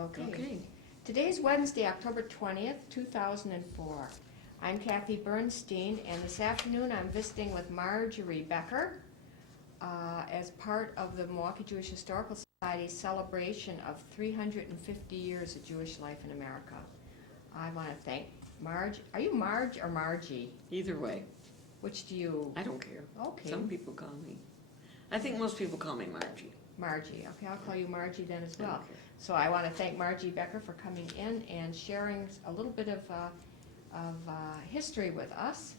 Okay. Today's Wednesday, October 20th, 2004. I'm Kathy Bernstein, and this afternoon I'm visiting with Margery Becker as part of the Milwaukee Jewish Historical Society's celebration of 350 years of Jewish life in America. I want to thank Marge. Are you Marge or Margie? Either way. Which do you? I don't care. Okay. Some people call me. I think most people call me Margie. Margie. Okay, I'll call you Margie then as well. Okay. So I want to thank Margie Becker for coming in and sharing a little bit of history with us.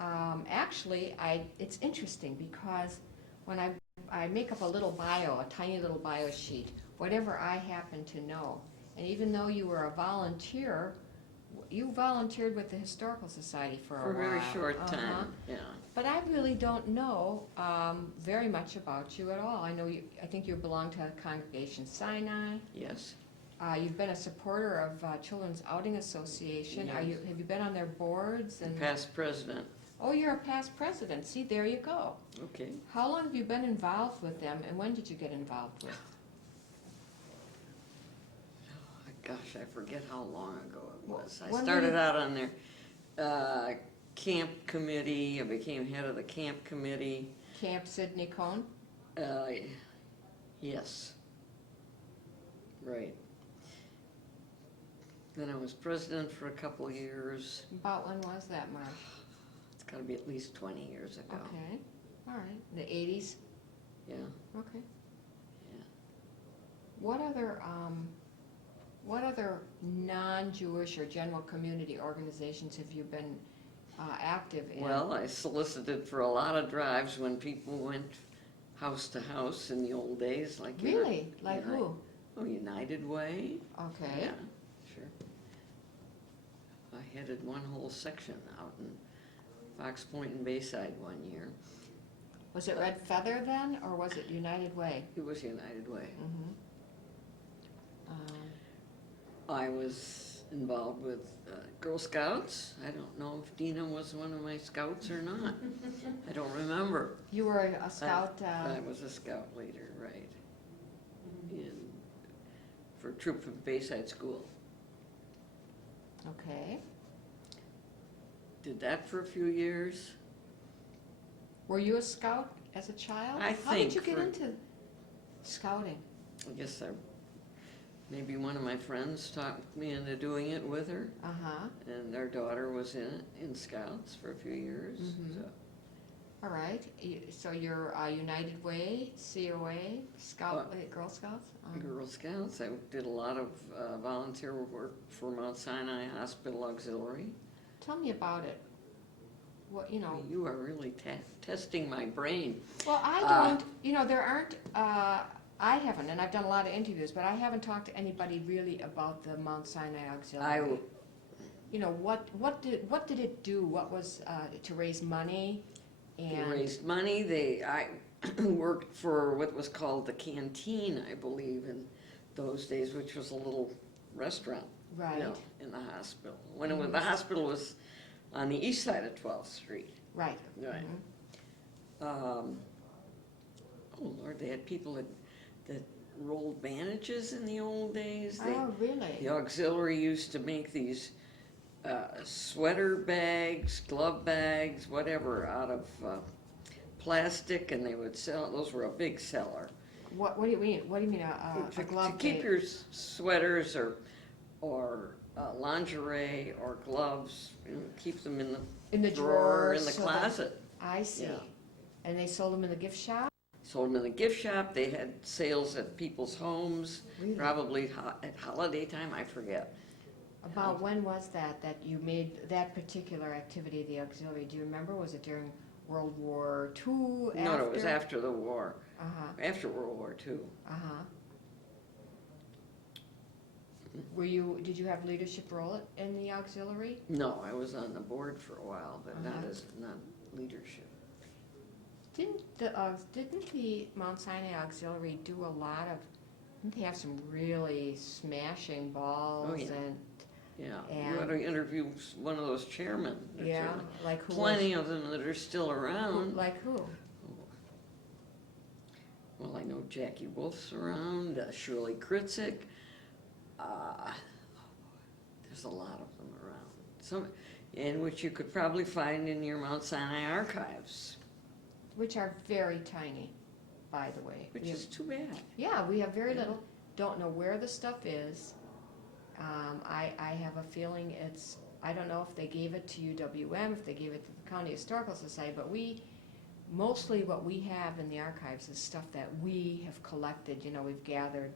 Actually, it's interesting because when I make up a little bio, a tiny little bio sheet, whatever I happen to know, and even though you were a volunteer, you volunteered with the Historical Society for a while. For a very short time, yeah. But I really don't know very much about you at all. I know I think you belong to Congregation Sinai. Yes. You've been a supporter of Children's Outing Association. Yes. Have you been on their boards? And Past president. Oh, you're a past president. See, there you go. Okay. How long have you been involved with them, and when did you get involved with? Oh, gosh, I forget how long ago it was. I When started out on their camp committee. I became head of the camp committee. Camp Sidney Cohn? Yes. Right. Then I was president for a couple of years. About when was that, Mark? It's got to be at least 20 years ago. Okay. All right. The 80s? Yeah. Okay. Yeah. What other non-Jewish or general community organizations have you been active in? Well, I solicited for a lot of drives when people went house to house in the old days. Like Really? Like who? Oh, United Way. Okay. Yeah, sure. I headed one whole section out in Fox Point and Bayside one year. Was it Red Feather then, or was it United Way? It was United Way. Mm-hmm. I was involved with Girl Scouts. I don't know if Dina was one of my scouts or not. I don't remember. You were a scout? I was a scout leader, right, for Troop of Bayside School. Okay. Did that for a few years. Were you a scout as a child? I How think did you get into scouting? I guess maybe one of my friends talked me into doing it with her, Uh-huh. and their daughter was in Scouts for a few years. Mhm. So. All right. So you're United Way, COA, Girl Scouts? Girl Scouts. I did a lot of volunteer work for Mount Sinai Hospital Auxiliary. Tell me about it. What, You are really testing my brain. Well, I don't, there aren't, I haven't, and I've done a lot of interviews, but I haven't talked to anybody really about the Mount Sinai Auxiliary. What did it do? What was, to raise money? They raised money. I worked for what was called the canteen, I believe, in those days, which was a little restaurant. Right. In the hospital. When the hospital was on the east side of 12th Street. Right. Right. Mm-hmm. Oh Lord, they had people that rolled bandages in the old days. Oh, really? The auxiliary used to make these sweater bags, glove bags, whatever, out of plastic, and they would sell. Those were a big seller. What do you mean? What do you mean a glove to keep bag? your sweaters or lingerie or gloves, keep them in the drawer in the closet. I see. Yeah. And they sold them in the gift shop? Sold them in the gift shop. They had sales at people's homes, Really? probably at holiday time, I forget. About when was that you made that particular activity, the auxiliary? Do you remember? Was it during World War II? No, it was after the war. Uh-huh. After World War II. Uh-huh. Did you have leadership role in the auxiliary? No, I was on the board for a while, but not leadership. Didn't the Mount Sinai Auxiliary do a lot of? Didn't they have some really smashing balls? Oh, yeah. And yeah, you ought to interview one of those chairmen. Yeah, like who? Plenty of them that are still around. Like who? Well, I know Jackie Wolf's around, Shirley Kritzik, there's a lot of them around. Some, in which you could probably find in your Mount Sinai archives, Which are very tiny, by the way. which is too bad. Yeah, we have very Yeah. little. Don't know where the stuff is. I have a feeling it's, I don't know if they gave it to UWM, if they gave it to the County Historical Society, but mostly what we have in the archives is stuff that we have collected, we've gathered,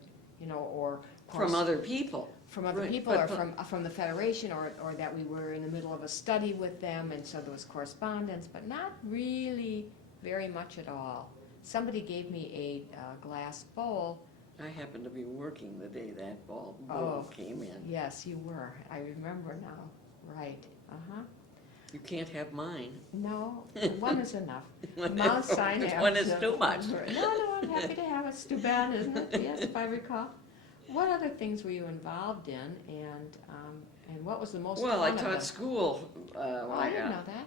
or. From other people. From other Right, people, but- or from the Federation, or that we were in the middle of a study with them, and so there was correspondence, but not really very much at all. Somebody gave me a glass bowl. I happened to be working the day that bowl Oh. came in. Yes, you were. I remember now. Right. Uh-huh. You can't have mine. No, one is enough. One Mount is- Sinai. one is too much. No, I'm happy to have it. It's too bad, isn't it? Yes, if I recall. What other things were you involved in, and what was the most Well, I fun of taught them? school Oh, I didn't know that.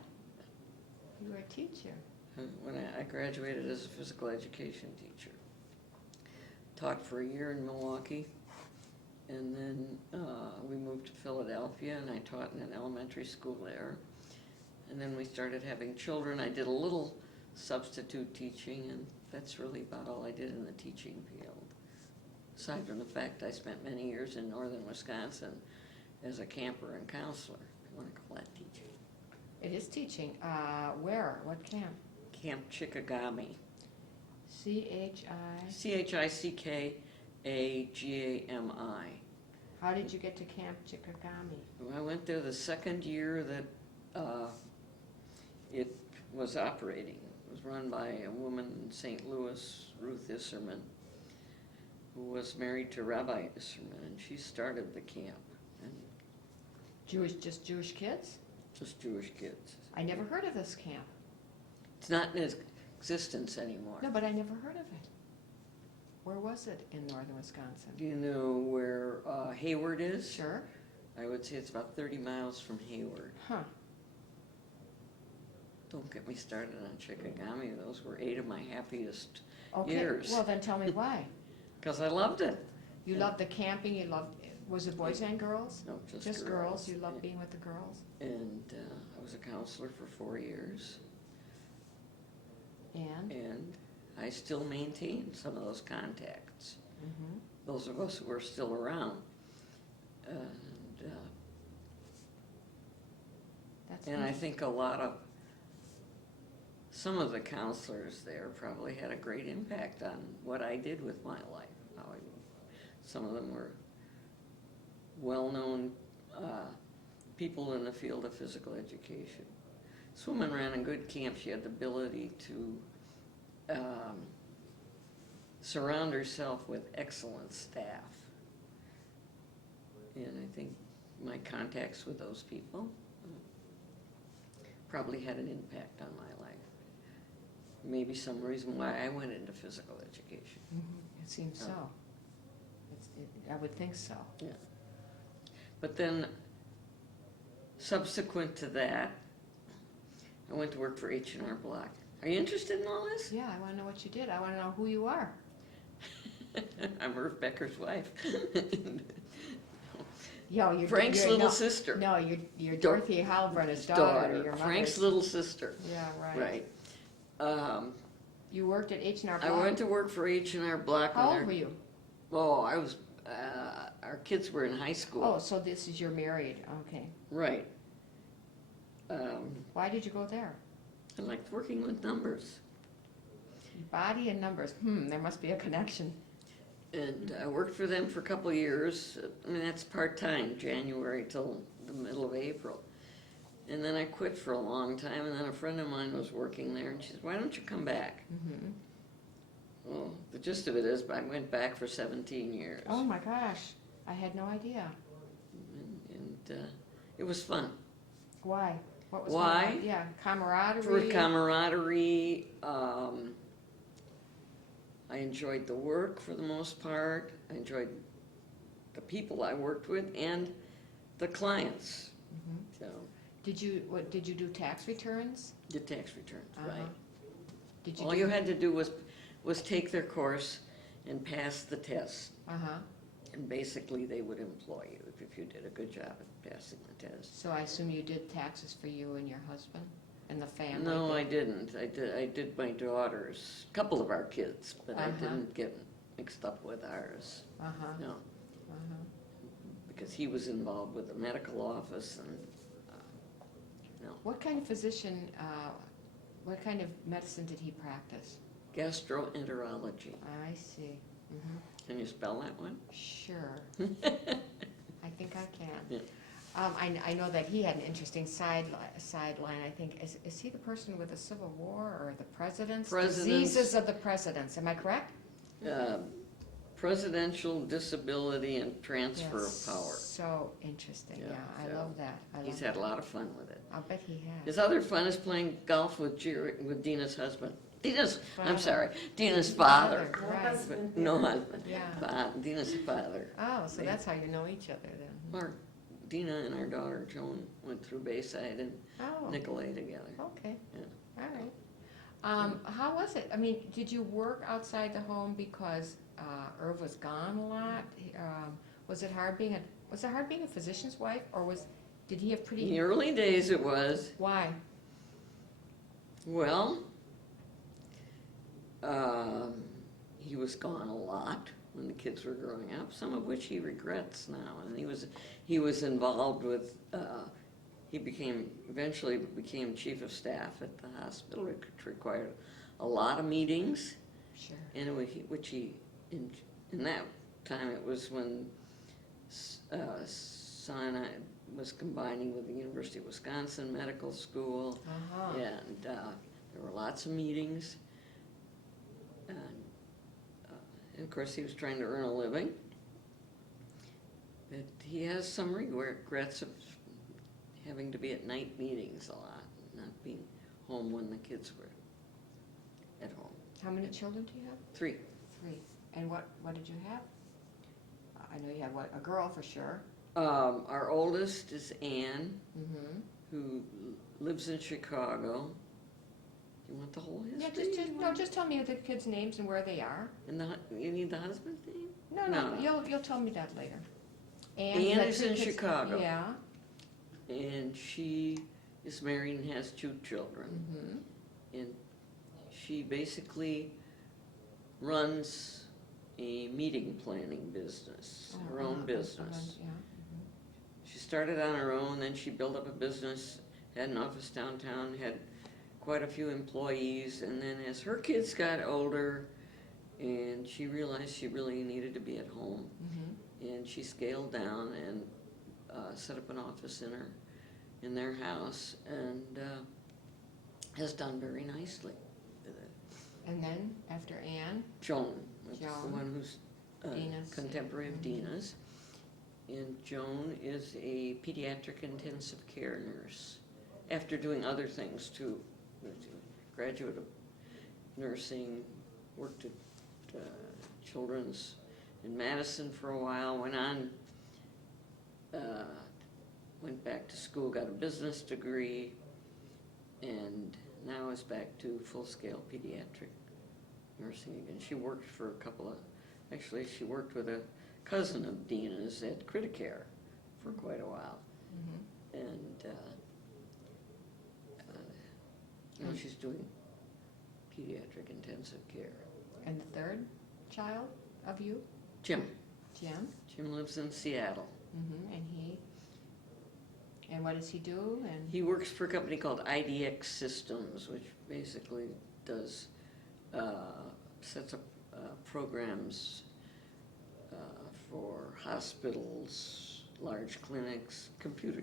You were a teacher. when I graduated as a physical education teacher. Taught for a year in Milwaukee, and then we moved to Philadelphia, and I taught in an elementary school there. And then we started having children. I did a little substitute teaching, and that's really about all I did in the teaching field. Aside from the fact I spent many years in northern Wisconsin as a camper and counselor, if you want to call that teaching. It is teaching. Where? What camp? Camp Chickagami. C-H-I. Chickagami. How did you get to Camp Chickagami? I went there the second year that it was operating. It was run by a woman in St. Louis, Ruth Isserman, who was married to Rabbi Isserman, and she started the camp, and Just Jewish kids? just Jewish kids. I never heard of this camp. It's not in existence anymore. No, but I never heard of it. Where was it in northern Wisconsin? Do you know where Hayward is? Sure. I would say it's about 30 miles from Hayward. Huh. Don't get me started on Chickagami. Those were 8 of my happiest Okay. years. Well, then tell me why. Because I loved it. You loved the camping. You loved. Was it boys and girls? No, Just girls. You loved being with the girls. And I was a counselor for 4 years, and I still maintain some of those contacts. Mm-hmm. Those of us who are still around. That's And I neat. think some of the counselors there probably had a great impact on what I did with my life. Some of them were well-known people in the field of physical education. This woman ran a good camp. She had the ability to surround herself with excellent staff. And I think my contacts with those people probably had an impact on my life. Maybe some reason why I went into physical education. Mm-hmm. It seems so. I would think so. Yeah. But then, subsequent to that, I went to work for H&R Block. Are you interested in all this? Yeah, I want to know what you did. I want to know who you are. I'm Irv Becker's wife. Yo, you're Frank's you're, little no, sister. No, you're Dorothy Halbrun's daughter. Your Frank's mother's. little sister. Yeah, right. Right. You worked at H&R I Block? went to work for H&R Block. How old were you? Oh, I was. Our kids were in high school. Oh, so this is, you're married. Okay. Right. Why did you go there? I liked working with numbers. Body and numbers. There must be a connection. And I worked for them for a couple of years. I mean, that's part-time, January till the middle of April. And then I quit for a long time, and then a friend of mine was working there, and she said, why don't you come back? Mm-hmm. Well, the gist of it is, I went back for 17 years. Oh my gosh, I had no idea. And it was fun. Why? What was Why? fun? Yeah, camaraderie. For camaraderie, I enjoyed the work for the most part. I enjoyed the people I worked with and the clients. Mm-hmm. So, Did you do tax returns? the tax returns, Uh-huh. right? Did you? All you had to do was take their course and pass the test. Uh huh. And basically, they would employ you if you did a good job at passing the test. So I assume you did taxes for you and your husband and the family? No, I didn't. I did my daughter's, a couple of our kids, but I didn't get mixed up with ours. Uh-huh. No, Uh-huh. because he was involved with the medical office and, no. What kind of physician, what kind of medicine did he practice? Gastroenterology. I see. Mhm. Can you spell that one? Sure. I think I can. Yeah. I know that he had an interesting sideline. I think is he the person with the Civil War or the presidents? Diseases of the presidents. Am I correct? Presidential disability and transfer Yes. of power. So interesting. Yeah, I so love that. He's had a lot of fun with it. I'll bet he has. His other fun is playing golf with Dina's husband. Dina's Father. father. Right. No husband. Yeah. Dina's father. Oh, so that's how you know each other then. Dina and our daughter Joan went through Bayside and Oh. Nicolay together. Okay. Yeah. All right. How was it? I mean, did you work outside the home because Irv was gone a lot? Was it hard being a physician's wife, or did he have In pretty? the early days it was. Why? Well, he was gone a lot when the kids were growing up, some of which he regrets now. And he was involved with, he eventually became chief of staff at the hospital, which required a lot of meetings. Sure. And in that time, it was when Sinai was combining with the University of Wisconsin Medical School. Uh-huh. And there were lots of meetings. And of course, he was trying to earn a living. But he has some regrets of having to be at night meetings a lot, not being home when the kids were at home. How many children do you have? 3. 3. And what did you have? I know you had a girl for sure. Our oldest is Anne, Mm-hmm. who lives in Chicago. You want the whole Yeah, history? just tell me the kids' names and where they are. And you need the husband's name? No. You'll tell me that later. Anne you had is 2 in kids- Chicago. Yeah. And she is married and has 2 children. Mm-hmm. And she basically runs a meeting planning business, her own business. Yeah. She started on her own, then she built up a business, had an office downtown, had quite a few employees, and then as her kids got older and she realized she really needed to be at home, Mm-hmm. and she scaled down and set up an office in their house, and has done very nicely with it. And then after Anne, Joan, that's the Joan. one who's Dina's. contemporary of Dina's. And Joan is a pediatric intensive care nurse, after doing other things too. Graduate of nursing, worked at Children's in Madison for a while, went back to school, got a business degree, and now is back to full-scale pediatric nursing again. She worked for she worked with a cousin of Dina's at Criticare for quite a while. Mm-hmm. And now she's doing pediatric intensive care. And the third child of you, Jim. Jim. Jim lives in Seattle. Mm-hmm. And what does he do? And He works for a company called IDX Systems, which basically does, sets up programs for hospitals, large clinics, computer,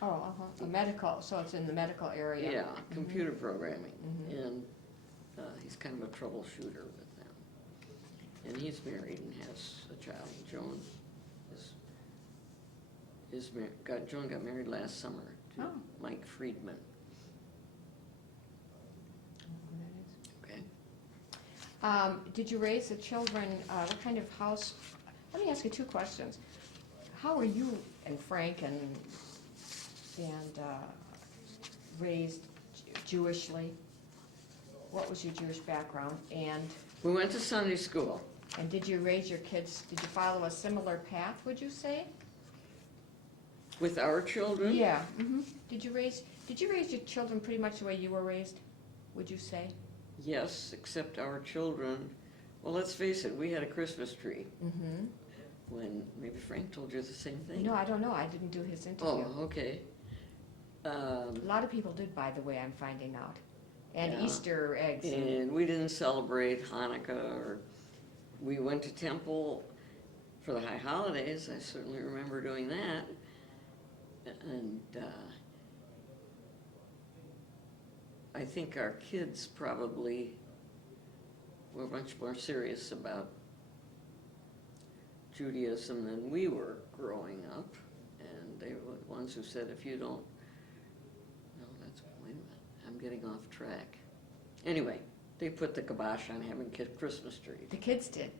a medical. So it's in the medical area. yeah, Mm-hmm. computer programming. Mhm. And he's kind of a troubleshooter with them. And he's married and has a child. Joan Joan got married last summer to Oh. Mike Friedman. Okay. Did you raise the children, what kind of house, let me ask you 2 questions. How were you and Frank and raised Jewishly? What was your Jewish background? And We went to Sunday school. And did you raise your kids, did you follow a similar path, would you say? With our children? Yeah, Did you raise your children pretty much the way you were raised, would you say? Yes, except our children, well, let's face it, we had a Christmas tree. Mm-hmm. When, maybe Frank told you the same thing? No, I don't know, I didn't do his interview. Oh, okay. A lot of people did, by the way, I'm finding out. And Yeah. Easter eggs. And we didn't celebrate Hanukkah, or we went to temple for the high holidays. I certainly remember doing that. And I think our kids probably were much more serious about Judaism than we were growing up. And they were the ones who said, if you don't, no, that's, wait a minute, I'm getting off track. Anyway, they put the kibosh on having Christmas trees. The kids did.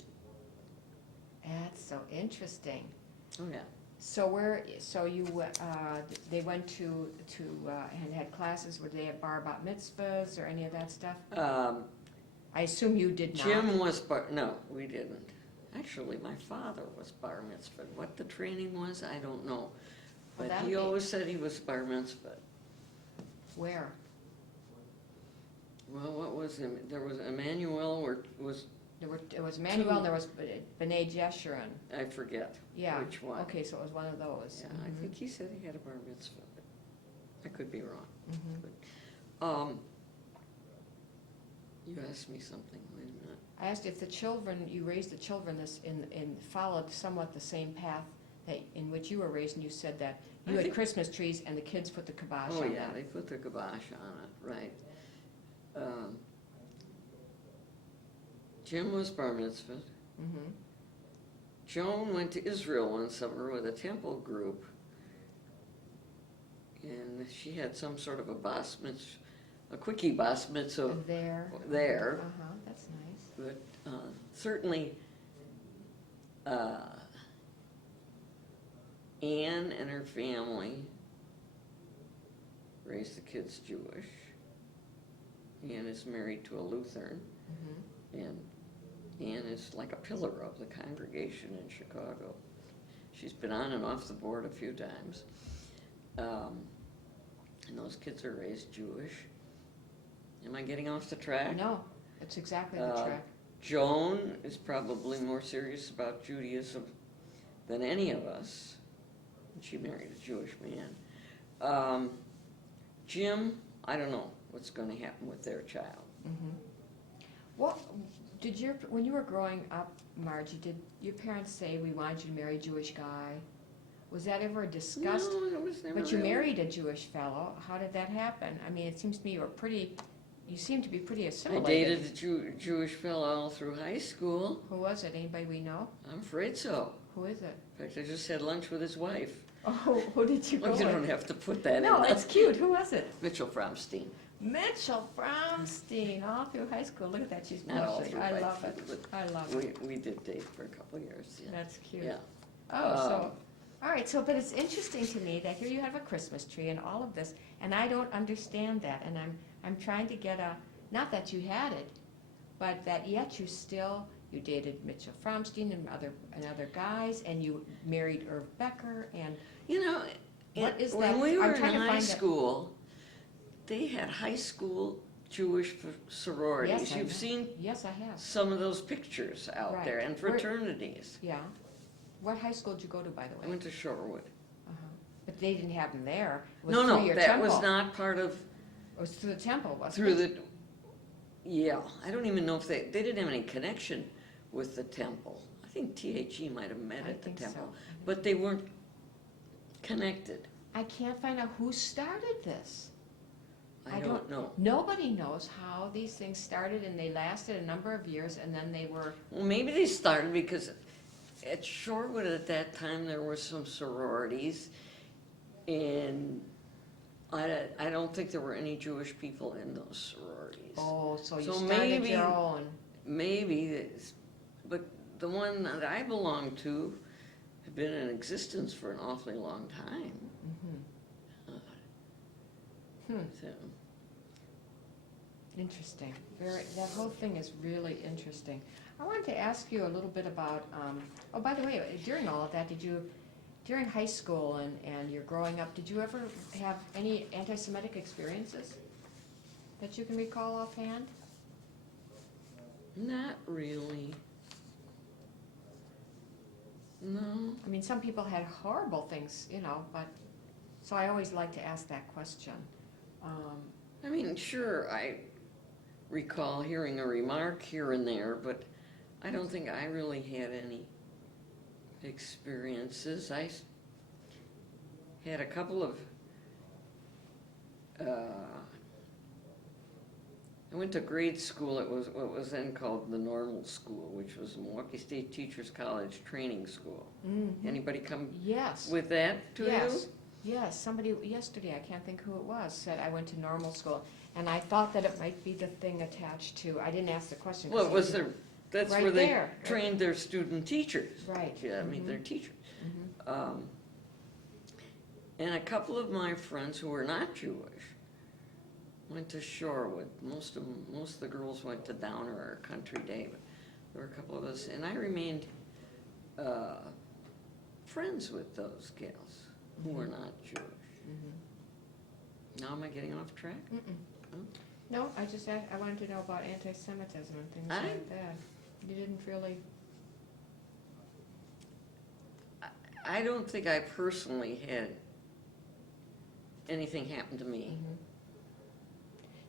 That's so interesting. Oh, yeah. So you, they went to and had classes, where they had bar mitzvahs or any of that stuff? I assume you did not. Jim was no, we didn't. Actually, my father was bar mitzvah. What the training was, I don't know. Well, But he always said he was bar mitzvah. Where? Well, what was him? There was Emmanuel, or was, It was Manuel, and there was B'nai Jeshurun. I forget Yeah. which one. Okay, so it was one of those. Yeah, I think he said he had a bar mitzvah, but I could be wrong. Mhm. You asked me something, wait a minute. I asked if the children, you raised the children in followed somewhat the same path that in which you were raised, and you said that you had Christmas trees and the kids put the kibosh on Oh, yeah, that. they put the kibosh on it, right. Jim was bar mitzvah. Mhm. Joan went to Israel one summer with a temple group, and she had some sort of a bas mitzvah, a quickie bas mitzvah There. there. That's nice. But certainly, Anne and her family raised the kids Jewish. Anne is married to a Lutheran, and Anne is like a pillar of the congregation in Chicago. She's been on and off the board a few times. And those kids are raised Jewish. Am I getting off the track? No, it's exactly the track. Joan is probably more serious about Judaism than any of us. She married a Jewish man. Jim, I don't know what's going to happen with their child. What when you were growing up, Margie, did your parents say, we wanted you to marry a Jewish guy? Was that ever discussed? No, it was never But you really. married a Jewish fellow. How did that happen? I mean, it seems to me you seem to be pretty I assimilated. dated a Jewish fellow all through high school. Who was it? Anybody we know? I'm afraid so. Who is it? In fact, I just had lunch with his wife. Oh, who did you go Well, you with? don't have to put that No, in. that's cute. Who was it? Mitchell Fromstein. Mitchell Fromstein, all through high school. Look at that, she's Not all blushing. through I high love school, it. but I love it. We did date for a couple of years, yeah. That's cute. Yeah. Oh, all right, but it's interesting to me that here you have a Christmas tree and all of this, and I don't understand that, and I'm trying to get not that you had it, but that yet you dated Mitchell Fromstein and other guys, and you married Irv Becker, and You know, what is when that? we I'm were in trying to high find school, they had high school Jewish sororities. Yes, I You've know. seen Yes, I have. some of those pictures out Right. there, and Where- fraternities. Yeah. What high school did you go to, by the I way? went to Shorewood. But they didn't have them there. It was No, through no, your that temple. was not part of, It was through the temple, wasn't through it? the, yeah, I don't even know if they didn't have any connection with the temple. I think THE might have met I at the think so. temple, but they weren't connected. I can't find out who started this. I don't know. Nobody knows how these things started, and they lasted a number of years, and then they were, Well, maybe they started because at Shorewood at that time there were some sororities, and I don't think there were any Jewish people in those sororities. so you So started maybe- your own. Maybe, but the one that I belonged to had been in existence for an awfully long time. Mhm. So, Interesting. That whole thing is really interesting. I wanted to ask you a little bit about, oh, by the way, during all of that, during high school and you're growing up, did you ever have any anti-Semitic experiences that you can recall offhand? Not really. No. I mean, some people had horrible things, but, so I always like to ask that question. I mean, sure, I recall hearing a remark here and there, but I don't think I really had any experiences. I had a couple of, I went to grade school. It was what was then called the normal school, which was Milwaukee State Teachers College Training School. Mm-hmm. Anybody come Yes. with that to Yes. you? Yes, somebody yesterday, I can't think who it was, said I went to normal school, and I thought that it might be the thing attached to, I didn't ask the question. 'Cause Well, it was I didn't- that's Right where they there. trained their student teachers. Right. Yeah, I mean, Mhm. they're teachers. Mhm. And a couple of my friends who were not Jewish went to Shorewood. Most of the girls went to Downer or Country Day, but there were a couple of us, and I remained friends with those gals who were not Jewish. Mhm. Now am I getting off track? Mm-mm. Oh. No, I wanted to know about anti-Semitism and things like that. You didn't really, I don't think I personally had anything happen to me. mhm.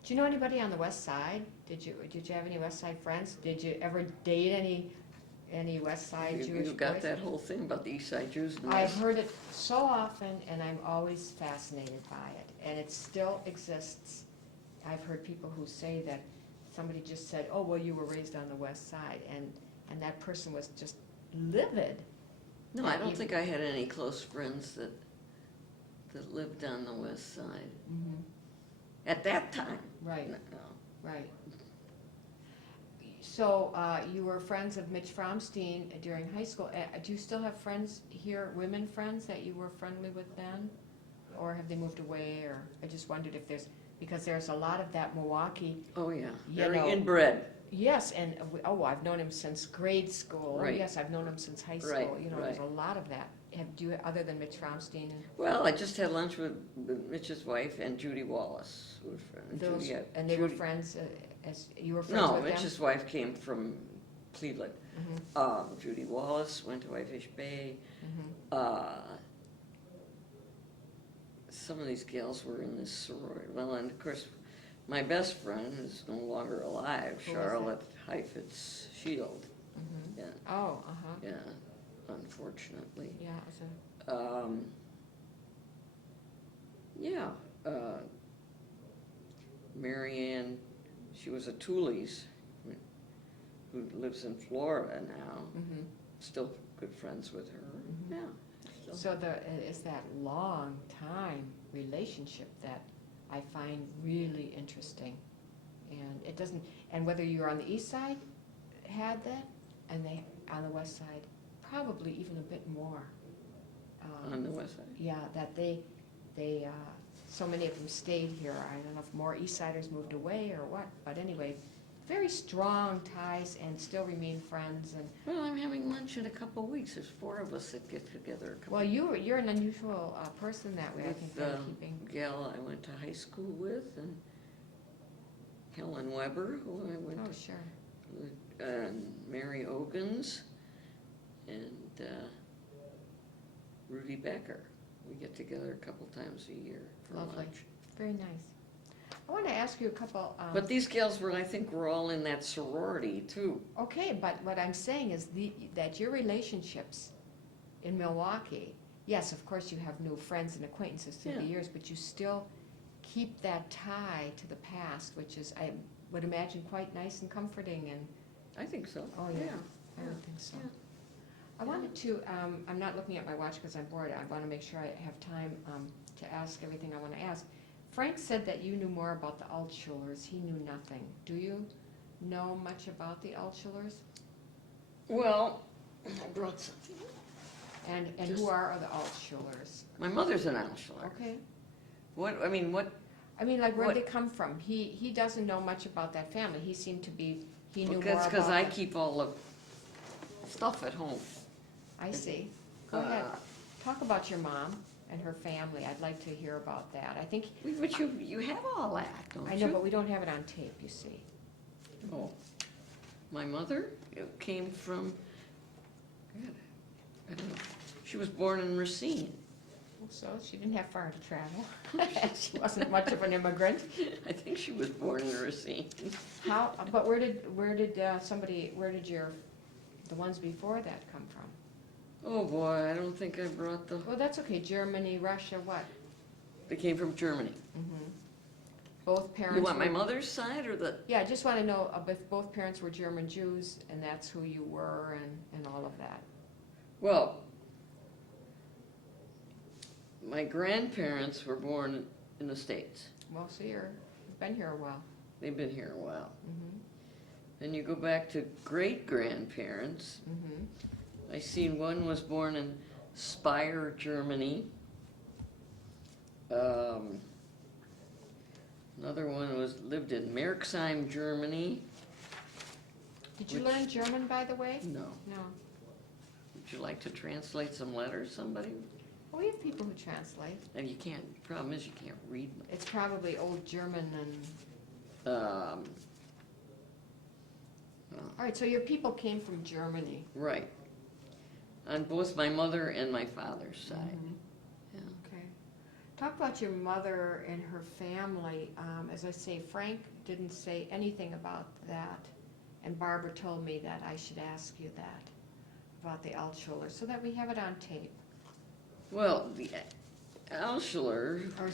Do you know anybody on the West Side? Did you have any West Side friends? Did you ever date any West Side Jewish You got boys? that whole thing about the East Side Jews? And I've West- heard it so often, and I'm always fascinated by it, and it still exists. I've heard people who say that somebody just said, "Oh, well, you were raised on the West Side," and that person was just livid. No, I don't think I had any close friends that lived on the West Side Mm-hmm. at that time. Right, No. right. So you were friends of Mitch Fromstein during high school. Do you still have friends here, women friends that you were friendly with then, or have they moved away? Or I just wondered if because there's a lot of that Milwaukee. Oh, yeah, You very know, inbred. Yes, and I've known him since grade school. Right. Yes, I've known him since high school. Right, There's a right. lot of that. Do you, other than Mitch Fromstein and Well, I just had lunch with Mitch's wife and Judy Wallace. Who was friend. those, Judy, and they were Judy- friends as you were friends No, with them? Mitch's wife came from Cleveland. Mhm, Judy Wallace went to Whitefish Bay. mhm. Some of these gals were in this sorority. Well, and of course, my best friend is no longer alive, Who is Charlotte Heifetz Shield. Mhm. Yeah, Oh, uh-huh. yeah, unfortunately. Yeah, it was Yeah, Mary Ann, she was a Tooley's, who lives in Florida now. mhm. Still good friends with her. Mhm. Yeah. So it's that long time relationship that I find really interesting. And it doesn't, and whether you're on the east side had that, and they, on the west side, probably even a bit more. On the west side. Yeah, that they, so many of them stayed here. I don't know if more east siders moved away or what, but anyway, very strong ties and still remain friends. And Well, I'm having lunch in a couple of weeks. There's 4 of us that get together. well, you're an unusual person that way. I think With that keeping. gal I went to high school with, and Helen Weber, who I went Oh, to, sure. and Mary Ogans, and Rudy Becker. We get together a couple times a year for Lovely. lunch. Very nice. I want to ask you a couple. But these gals were, I think, were all in that sorority too. Okay, but what I'm saying is that your relationships in Milwaukee, yes, of course you have new friends and acquaintances through the Yeah. years, but you still keep that tie to the past, which is, I would imagine, quite nice and comforting. And I think so. oh yeah, I would think so. Yeah. I wanted to. I'm not looking at my watch because I'm bored. I want to make sure I have time to ask everything I want to ask. Frank said that you knew more about the Altschullers. He knew nothing. Do you know much about the Altschullers? Well, I brought something. And Just- who are the Altschullers? My mother's an Altschuller. Okay. What, I mean, what, I mean, like, where'd What- they come from? He doesn't know much about that family. He seemed to be, he knew more That's about because I it. keep all the stuff at home. I see. Go ahead. Talk about your mom and her family. I'd like to hear about that. I think, But you have all that, don't you? I know, but we don't have it on tape, you see. Oh, my mother came from, God, I don't know, she was born in Racine. So she didn't have far to travel. She wasn't much of an immigrant. I think she was born in Racine. How, but where did the ones before that come from? Oh, boy, I don't think I brought the, Well, that's okay. Germany, Russia, what? they came from Germany. Both parents. You want my were- mother's side or the, Yeah, I just want to know if both parents were German Jews, and that's who you were, and all of that. well, my grandparents were born in the States. Well, so you've been here a while. They've been here a while. Mm-hmm. Then you go back to great-grandparents. Mm-hmm. I seen one was born in Speyer, Germany. Another one lived in Merxheim, Germany. Did you Which- learn German, by the way? No. No. Would you like to translate some letters, somebody? Well, we have people who translate. And you can't, problem is you can't read them. It's probably old German and, Um, all right, so your people came from Germany. right. On both my mother and my father's side. Mhm. Yeah. Okay. Talk about your mother and her family. As I say, Frank didn't say anything about that, and Barbara told me that I should ask you that, about the Altschuler, so that we have it on tape. Well, the Alschuler, Or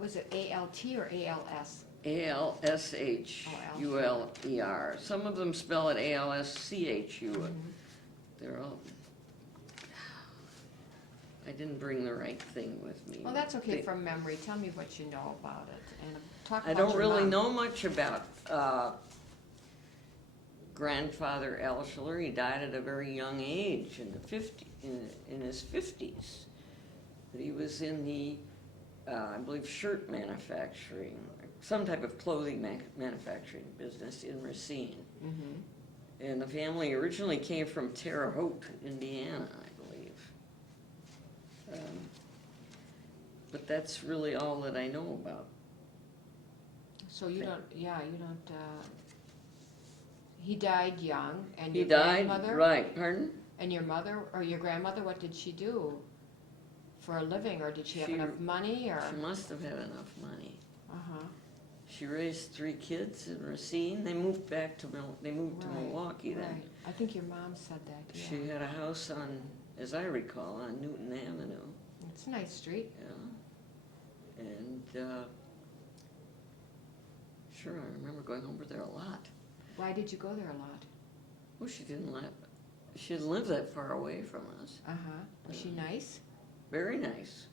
was it ALT or ALS? ALSHULER. Some of them spell it ALSCHU. Mhm. They're all, I didn't bring the right thing with me. Well, that's okay They- from memory. Tell me what you know about it, and talk I about don't your really mom. know much about grandfather Alschuler. He died at a very young age, in his 50s. But he was in the, I believe, shirt manufacturing, some type of clothing manufacturing business in Racine. Mhm. And the family originally came from Terre Haute, Indiana, I believe. But that's really all that I know about. So you don't, he died young, and He your died, grandmother? right, pardon? And your mother, or your grandmother, what did she do for a living, or did she have She- enough money, or? She must have had enough money. Uh-huh, She raised 3 kids in Racine. They moved to Right, Milwaukee then. right. I think your mom said that, She yeah. had a house on, as I recall, on Newton Avenue. It's a nice street. Yeah. And sure, I remember going over there a lot. Why did you go there a lot? Well, she didn't live that far away from us. Uh-huh. Was she nice? Very nice.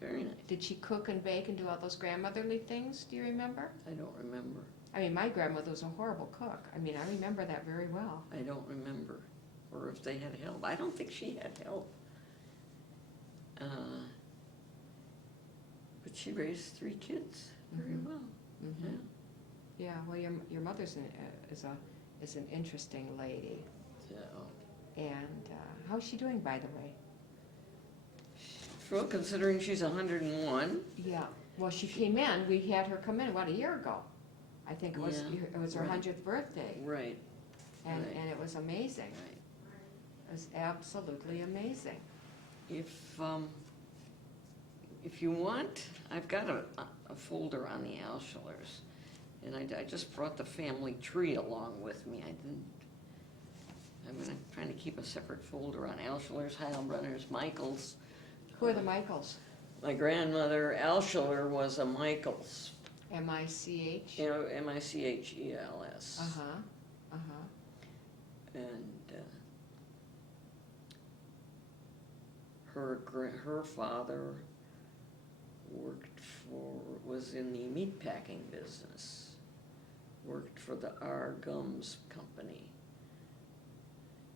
Very nice. Did she cook and bake and do all those grandmotherly things? Do you remember? I don't remember. I mean, my grandmother was a horrible cook. I mean, I remember that very well. I don't remember. Or if they had help. I don't think she had help. But she raised 3 kids very Mhm. well. Mm-hmm. Yeah. Yeah, well, your mother's is an interesting lady. So, And how's she doing, by the way? well, considering she's 101, Yeah, well, she came in, we had her come in, a year ago? I think Yeah, it was her right. 100th birthday, right, and right. it was amazing. right. It was absolutely amazing. If you want, I've got a folder on the Alschulers, and I just brought the family tree along with me. I'm trying to keep a separate folder on Alschulers, Heilbrenners, Michaels. Who are the Michaels? My grandmother Alschuler was a Michaels, M-I-C-H? Michels. Uh-huh, uh-huh. And her father was in the meat packing business, worked for the R. Gums Company.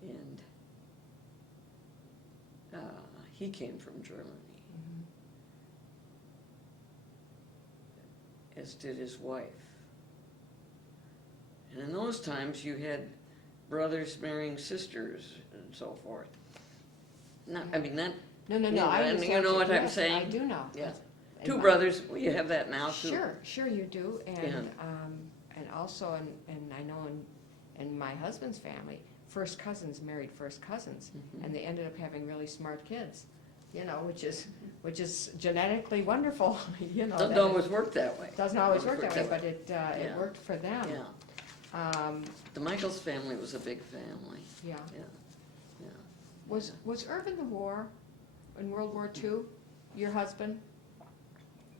And he came from Germany. Mhm. as did his wife. And in those times, you had brothers marrying sisters and so forth. Not, I mean, not, No, Yeah, I and understand. you know what I'm Yes, saying? I do know. Yeah. And two my- brothers, well, you have that now too. Sure, you do, Yeah. and also, and I know in my husband's family, first cousins married first cousins, Mhm. and they ended up having really smart kids, you know, which is genetically wonderful, you know. Doesn't that always work that way. Doesn't always work that way, but it Yeah. worked for them. Yeah. The Michaels family was a big family. Yeah. Yeah. Yeah. Was Irv in the war, in World War II, your husband?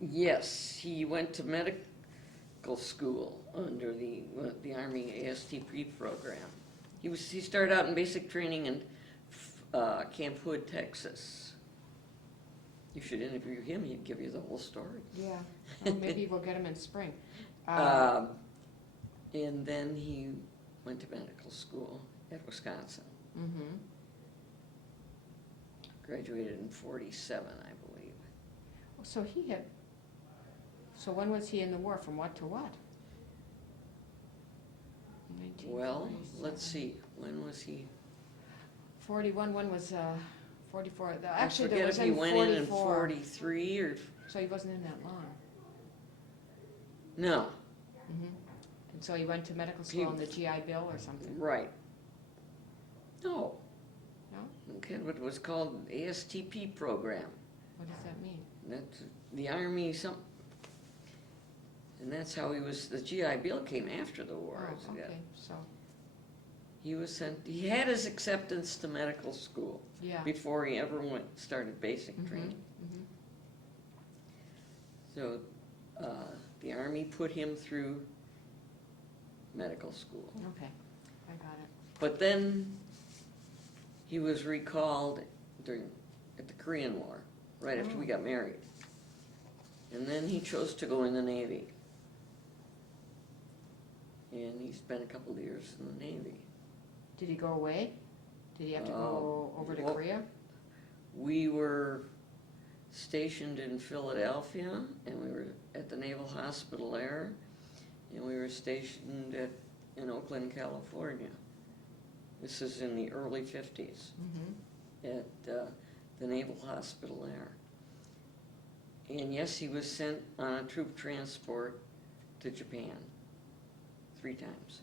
Yes, he went to medical school under the Army ASTP program. He started out in basic training in Camp Hood, Texas. You should interview him, he'd give you the whole story. Yeah, well, maybe we'll get him in spring. And then he went to medical school at Wisconsin. Mm-hmm. Graduated in 47, I believe. So when was he in the war, from what to what? Well, 1947. let's see, when was he? 41, when was 44? I Actually, there forget was if he in went in 44. 43 or, So he wasn't in that long. no, Mm-hmm. And so he went to medical school on the GI Bill or something? right. No. No? Okay, what was called ASTP program. What does that mean? That's the Army, and that's how he was, the GI Bill came after the war. Oh, okay, so, He was sent, he had his acceptance to medical school yeah. before he ever started basic Mhm, training. mhm. So, the Army put him through medical school. Okay, I got it. But then he was recalled at the Korean War, right after we got married. And then he chose to go in the Navy. And he spent a couple of years in the Navy. Did he go away? Did he have to go over to well, Korea? We were stationed in Philadelphia, and we were at the Naval Hospital there, and we were stationed in Oakland, California. This is in the early 50s Mm-hmm. at the Naval Hospital there. And yes, he was sent on a troop transport to Japan 3 times.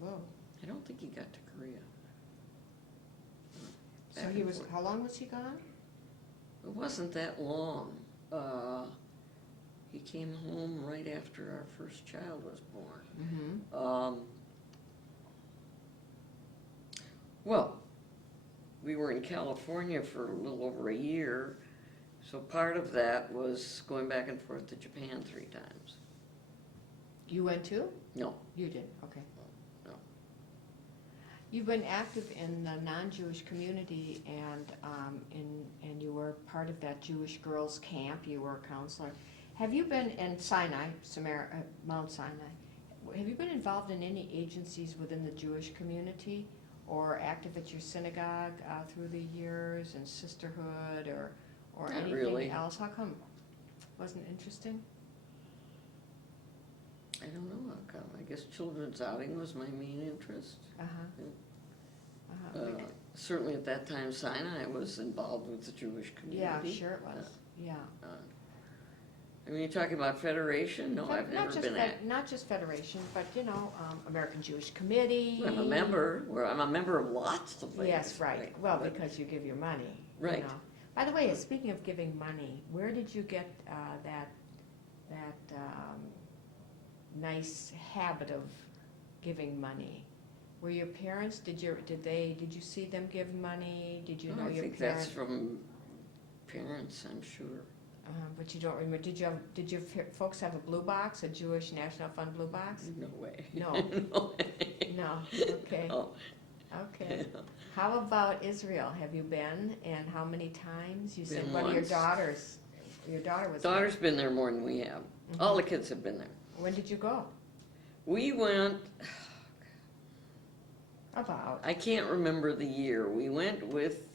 Whoa. I don't think he got to Korea. So Back he and was, forth. how long was he gone? It wasn't that long. He came home right after our first child was born. Mm-hmm. Well, we were in California for a little over a year, so part of that was going back and forth to Japan 3 times. You went too? No, You did, okay. no. You've been active in the non-Jewish community, and you were part of that Jewish girls' camp. You were a counselor. Have you been in Sinai, Mount Sinai? Have you been involved in any agencies within the Jewish community, or active at your synagogue through the years, and sisterhood, or Not anything really. else? How come? Wasn't interesting? I don't know how come. I guess children's outing was my main interest. Certainly at that time, Sinai was involved with the Jewish Yeah, community. sure it was. Yeah. I mean, you're talking about federation? No, I've never been at. Not just federation, but American Jewish Committee. I'm a member. I'm a member of lots of things. Yes, right. Well, But- because you give your money. you Right. know. By the way, speaking of giving money, where did you get that nice habit of giving money? Were your parents? Did you see them give money? Did you know I your think parents? that's from parents, I'm sure. But you don't remember. Did your folks have a blue box, a Jewish National Fund blue box? No way. No. No way. No. Okay. No. Okay. How about Israel? Have you been, and how many times? You said Been one of your once. daughters. Your daughter was. Daughter's been there more than we have. Mhm. All the kids have been there. When did you go? We went, About. I can't remember the year. We went with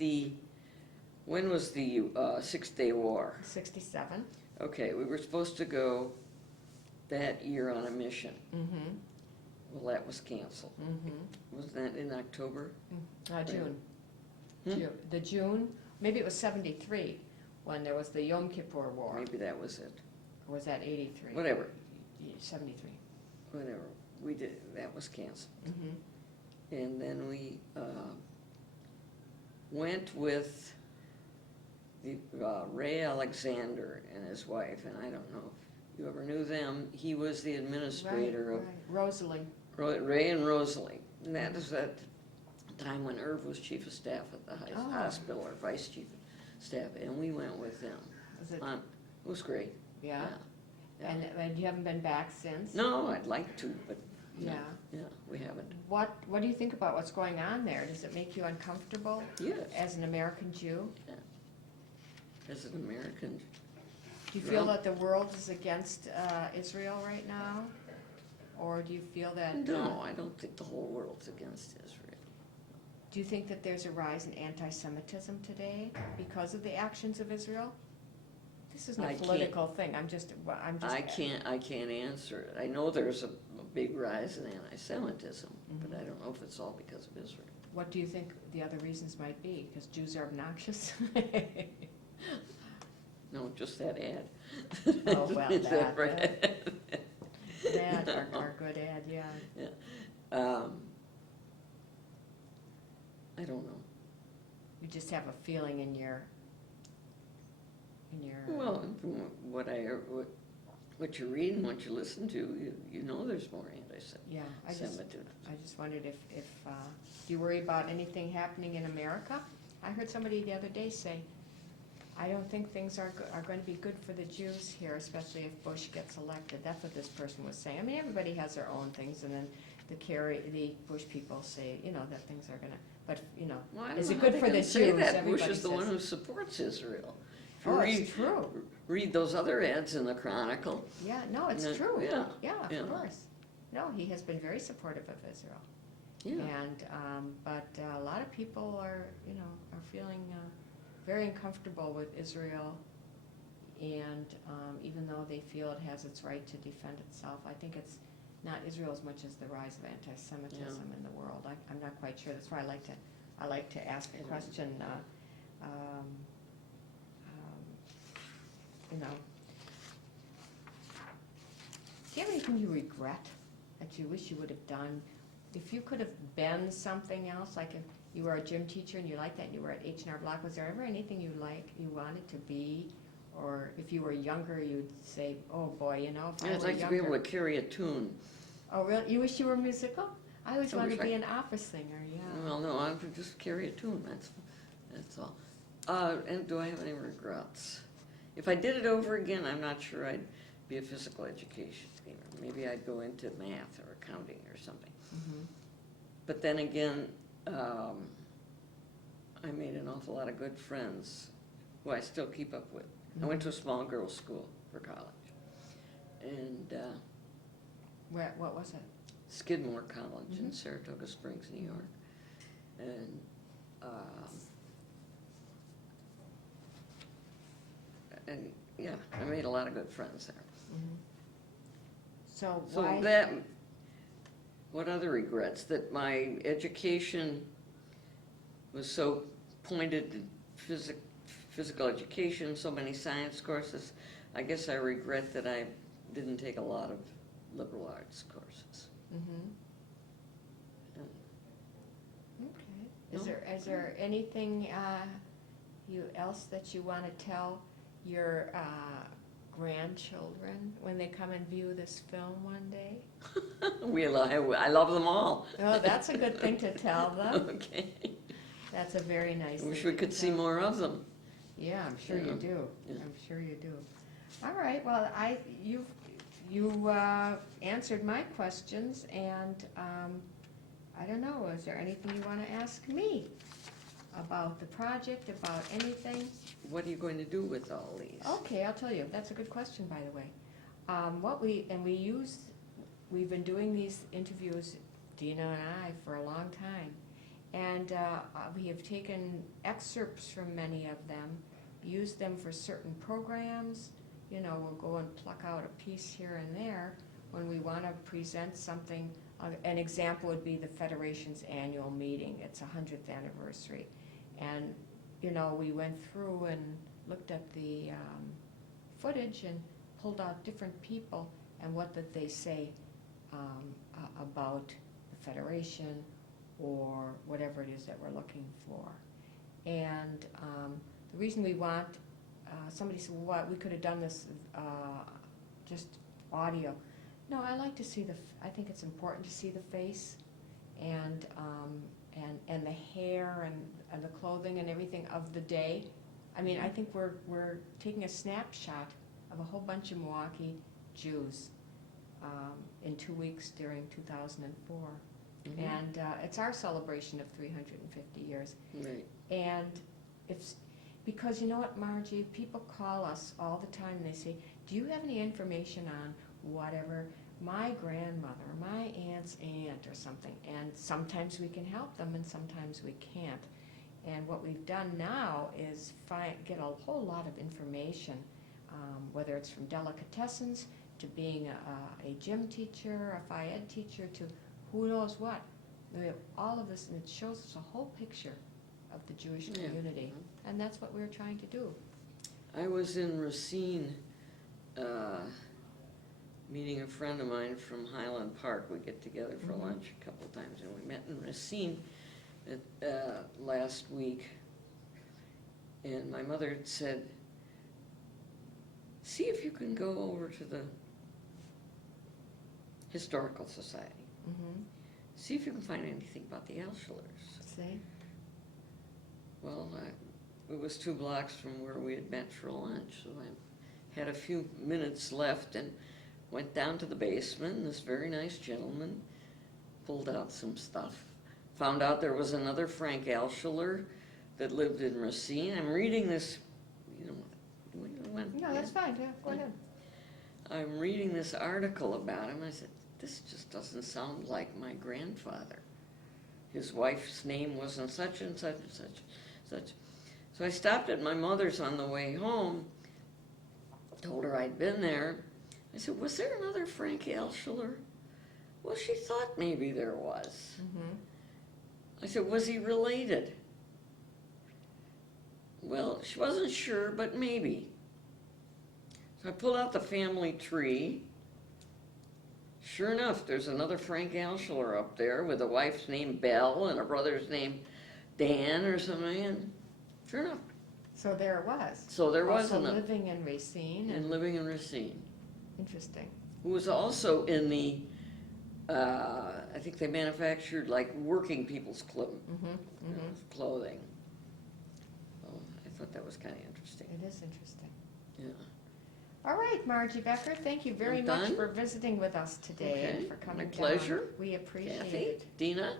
when was the 6-Day War? 67. Okay, we were supposed to go that year on a mission. Mm-hmm. Well, that was canceled. Mm-hmm. Was that in October? June. Hmm? June, maybe it was 73 when there was the Yom Kippur War. Maybe that was it. Or was that 83? Whatever. 73. Whatever. We did, that was canceled. Mm-hmm. And then we went with the Ray Alexander and his wife, and I don't know if you ever knew them. He was the administrator of Rosalie. Ray and Rosalie. And that is at the time when Irv was chief of staff at the hospital, or vice chief of staff, and we went with them. Was it? It was great. Yeah. Yeah. And you haven't been back since? No, I'd like to, but no. Yeah. Yeah, we haven't. What do you think about what's going on there? Does it make you uncomfortable Yes. as an American Jew? As an American. Do you feel Well- that the world is against Israel right now? Or do you feel that... No, I don't think the whole world's against Israel. Do you think that there's a rise in anti-Semitism today because of the actions of Israel? This isn't I a can't- political thing. I'm just. I can't answer it. I know there's a big rise in anti-Semitism, but I don't know if it's all because of Israel. What do you think the other reasons might be? Because Jews are obnoxious? No, just that ad. Oh, well, Is that, right? our good ad, yeah. Yeah. I don't know. You just have a feeling in your. Well, from what you read and what you listen to, you know there's more Yeah, anti-Semitism. I just wondered if do you worry about anything happening in America? I heard somebody the other day say, I don't think things are going to be good for the Jews here, especially if Bush gets elected. That's what this person was saying. I mean, everybody has their own things, and then the Bush people say, that things are going to, but, Well, I is don't it know how good they for can the say Jews? that. Everybody Bush is the says. one who supports Israel. If you Oh, read, it's true. read those other ads in the Chronicle. Yeah, no, it's No, true. yeah, Yeah, yeah. of course. No, he has been very supportive of Israel. Yeah. And, but a lot of people are feeling very uncomfortable with Israel, and even though they feel it has its right to defend itself, I think it's not Israel as much as the rise of anti-Semitism in the world. I'm not quite sure. That's why I like to ask a question. Do you have anything you regret that you wish you would have done? If you could have been something else, like if you were a gym teacher and you liked that and you were at H&R Block, was there ever anything you wanted to be? Or if you were younger, you'd say, oh boy, if I I'd were like to younger. be able to carry a tune. Oh, really? You wish you were musical? I always I wanted wish to be I- an opera singer, yeah. Well, no, I would just carry a tune, that's all. And do I have any regrets? If I did it over again, I'm not sure I'd be a physical education teacher. Maybe I'd go into math or accounting or something. Mhm. But then again, I made an awful lot of good friends who I still keep up with. I went to a small girls' school for college. And What was it? Skidmore College in Mhm. Saratoga Springs, New York. And yeah, I made a lot of good friends there. Mhm. So So why? what other regrets? That my education was so pointed to physical education, so many science courses. I guess I regret that I didn't take a lot of liberal arts courses. Mhm. And Okay. Is there anything else that you want to tell your grandchildren when they come and view this film one day? I love them all. Oh, that's a good thing to tell them. Okay. That's a very nice I thing wish we to could see tell. more of them. Yeah, I'm sure you Yeah. do. Yeah. I'm sure you do. All right, well, you answered my questions, and I don't know, is there anything you want to ask me about the project, about anything? What are you going to do with all these? Okay, I'll tell you. That's a good question, by the way. We've been doing these interviews, Dina and I, for a long time. And we have taken excerpts from many of them, used them for certain programs, you know, we'll go and pluck out a piece here and there when we want to present something. An example would be the Federation's annual meeting. It's 100th anniversary. And, you know, we went through and looked at the footage and pulled out different people and what did they say about the Federation or whatever it is that we're looking for. And the reason we want, somebody said, well, what, we could have done this just audio. No, I like to see I think it's important to see the face and the hair and the clothing and everything of the day. I mean, I think we're taking a snapshot of a whole bunch of Milwaukee Jews in 2 weeks during 2004. Mm-hmm. And it's our celebration of 350 years. Right. And because you know what, Margie, people call us all the time and they say, do you have any information on whatever, my grandmother, my aunt's aunt or something? And sometimes we can help them and sometimes we can't. And what we've done now is get a whole lot of information, whether it's from delicatessens to being a gym teacher, a Phi Ed teacher, to who knows what. We have all of this, and it shows us a whole picture of the Jewish community. Yeah. And that's what we're trying to do. I was in Racine meeting a friend of mine from Highland Park. We get together for Mm-hmm. lunch a couple of times, and we met in Racine last week. And my mother had said, see if you can go over to the Historical Society. Mm-hmm. See if you can find anything about the Alschulers. See? Well, it was 2 blocks from where we had met for lunch, so I had a few minutes left and went down to the basement, and this very nice gentleman pulled out some stuff. Found out there was another Frank Alschuler that lived in Racine. I'm reading this, No, that's fine, yeah, go ahead. I'm reading this article about him. I said, this just doesn't sound like my grandfather. His wife's name wasn't such and such and such. So I stopped at my mother's on the way home, told her I'd been there. I said, was there another Frank Alschuler? Well, she thought maybe there was. Mm-hmm. I said, was he related? Well, she wasn't sure, but maybe. So I pulled out the family tree. Sure enough, there's another Frank Alschuler up there with a wife's name Belle and a brother's name Dan or something. And sure enough. So there it was. So there was also another. living in Racine. And living in Racine. Interesting. Who was also in the, I think they manufactured like working people's clothing. Well, I thought that was kind of interesting. It is interesting. Yeah. All right, Margie Becker, thank you very I'm much done? for visiting with us today and Okay. for coming My down. pleasure. We appreciate Kathy, it. Dina,